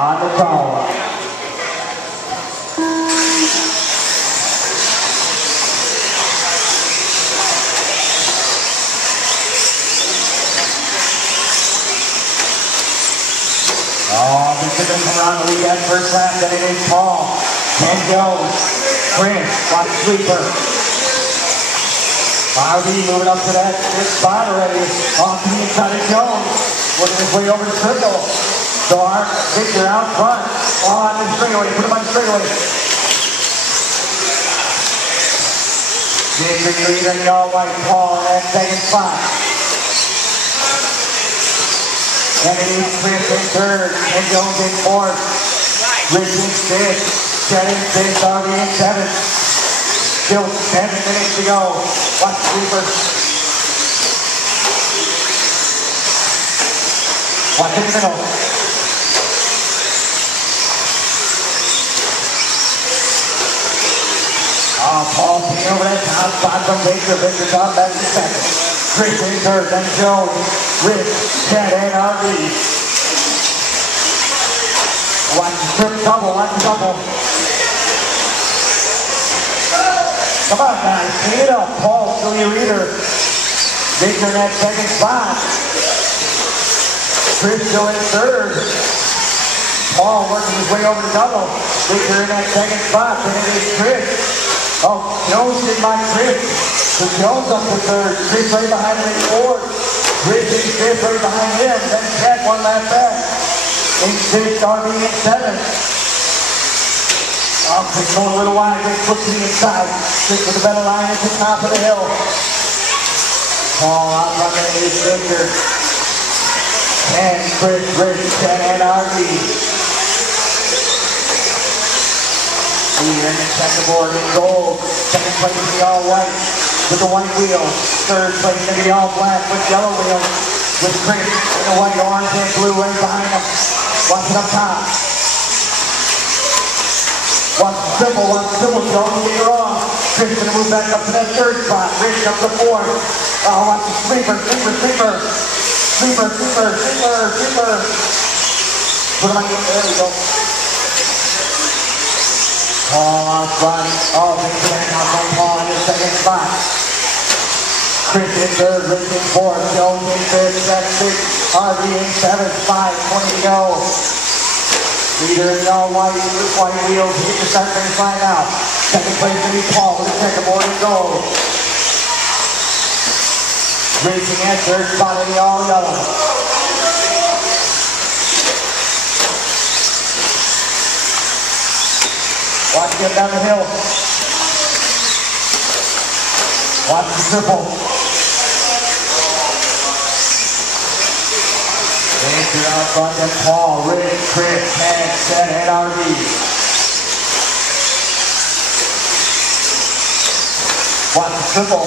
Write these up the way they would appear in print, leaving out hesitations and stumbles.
on the prowl. Oh, this is going to come around the lead at first lap. Then it is Paul. 10 goes. Chris, watch the sweeper. RV moving up to that fifth spot already. Off to the inside of Jones. Working his way over the circle. So our Victor out front. On the straightaway. Put him on the straightaway. Victor leader in the all-white. Paul in that second spot. And it is Chris in third, and Jones in fourth. Rich in fifth, Chet in sixth, RV in seventh. Still 7 minutes to go. Watch the sweeper. Watch in the middle. Paul taking over that top spot from Victor. Victor's on back to second. Chris in third, then Jones, Rich, Chet, and RV. Watch the trip double, watch the double. Come on, guys, clean it up. Paul, still your leader. Victor in that second spot. Chris still in third. Paul working his way over the double. Victor in that second spot. Then it is Chris. Oh, Jones did my Chris. So Jones up to third. Chris right behind him in fourth. Rich in fifth right behind him. Then Chet one lap back. In sixth, RV in seventh. Oh, Chris going a little wide. Chris looks to the inside. Chris with a better line at the top of the hill. Paul out running his Victor. And Chris, Rich, Chet, and RV. Leader in the checkerboard in gold. Second place in the all-white with the white wheel. Third place in the all-black with yellow wheel. With Chris in the white, orange, and blue right behind him. Watch it up top. Watch the triple, Jones get it wrong. Chris gonna move back up to that third spot. Rich up to fourth. Oh, watch the sweeper. Sweeper. Put him on the end. There we go. Paul on front. Oh, Victor out from Paul in the second spot. Chris in third, Rich in fourth, Jones in fifth, Chet sixth, RV in seventh, 5:20 to go. Leader in all white with white wheels. Get the start finish line now. Second place going to be Paul with the checkerboard in gold. Racing at third spot in the all yellow. Watch him down the hill. Watch the triple. Victor out front, then Paul, Rich, Chris, Chet, and RV. Watch the triple.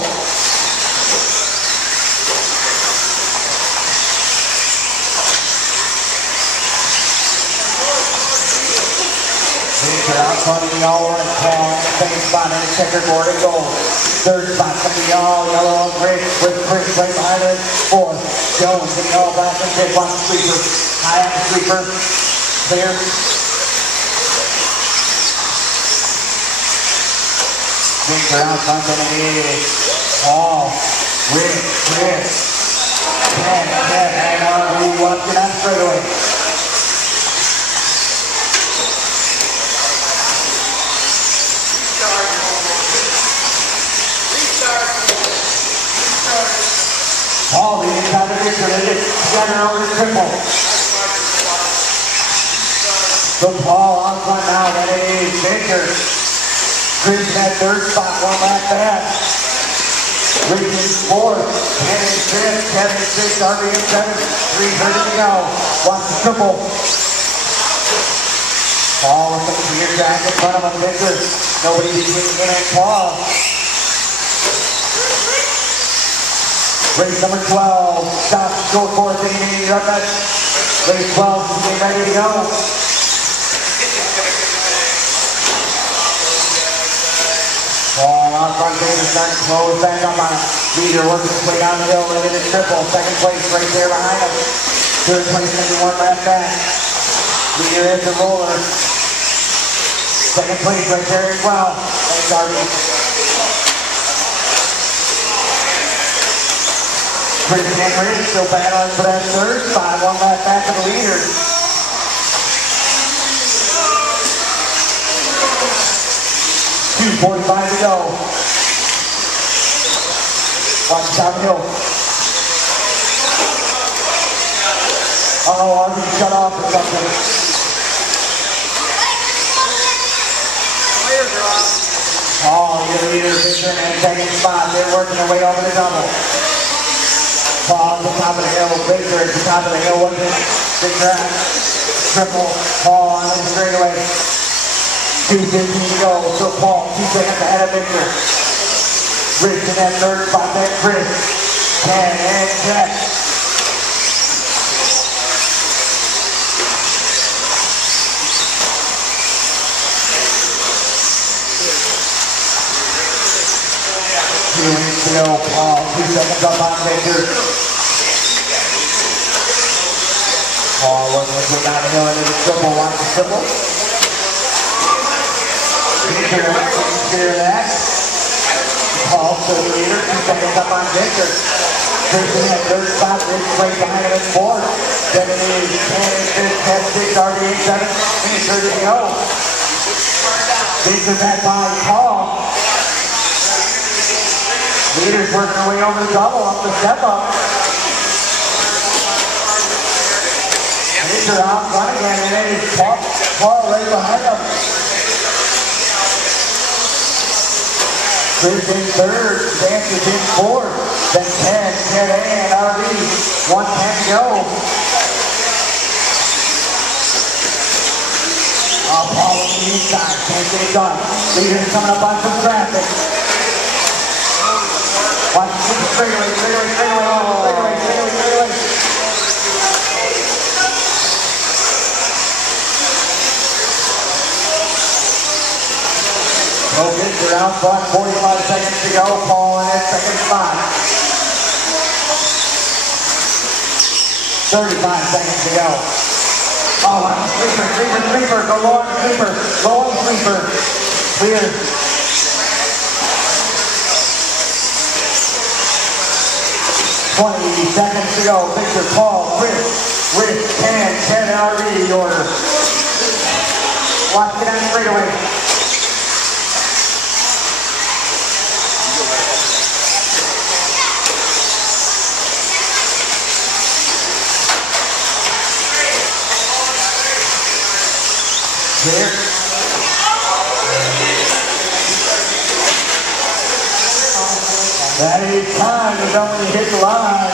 Victor out front in the all-orange, Paul in the second spot in the checkerboard in gold. Third spot from the all-yellow and Rich with Chris right behind it. Fourth, Jones in the all-black and fifth. Watch the sweeper. High on the sweeper. Clear. Victor out front in the Paul, Rich, Chris, Chet, and RV watching that straightaway. Paul, the inside of Victor, they get together over the triple. So Paul on front now, that is Victor. Chris in that third spot, one lap back. Rich in fourth, Ken in fifth, Kevin in sixth, RV in seventh, 3:30 to go. Watch the triple. Paul with the clear track in front of him, Victor. Nobody between him and Paul. Race number 12, stop, short course, any up at race 12, getting ready to go. Paul on front, David starting to close back up on it. Leader working his way down the hill, and in his triple. Second place right there behind him. Third place, maybe one lap back. Leader is the roller. Second place right there as well. Thanks, Arby. Chris Henry still battling for that third spot. One lap back of the leader. 2:45 to go. Watch downhill. Uh-oh, Arby shut off or something. Oh, your leader, Victor, and second spot. They're working their way over the double. Paul at the top of the hill. Victor at the top of the hill. Wasn't it? Victor at triple. Paul on the straightaway. 2:15 to go. So Paul, 2 seconds ahead of Victor. Rich in that third spot there. Chris. 10 and Jack. Paul, 2 seconds up on Victor. Paul wasn't able to go down the hill into the triple. Watch the triple. Victor takes care of that. Paul still the leader. 2 seconds up on Victor. Victor at third spot. Rich right behind him at fourth. 7 is 10, 5th, 10, 6, RD 7. Finish 30 to go. Victor back by Paul. Leaders working their way over the double, up the step up. Victor out front again, and then it's Paul right behind him. Chris in third, Vance is in fourth. Then 10 and RV, 1:10 to go. Oh, Paul on the inside, can't get it done. Leaders coming up on some traffic. Watch the straightaway, straightaway. No Victor out front, 45 seconds to go. Paul in that second spot. 35 seconds to go. Oh, sleeper, go long sleeper. Clear. 20 seconds to go. Victor, Paul, Chris, Rich, 10 RV order. Watch it on straightaway. Clear. That is time to go and hit the line.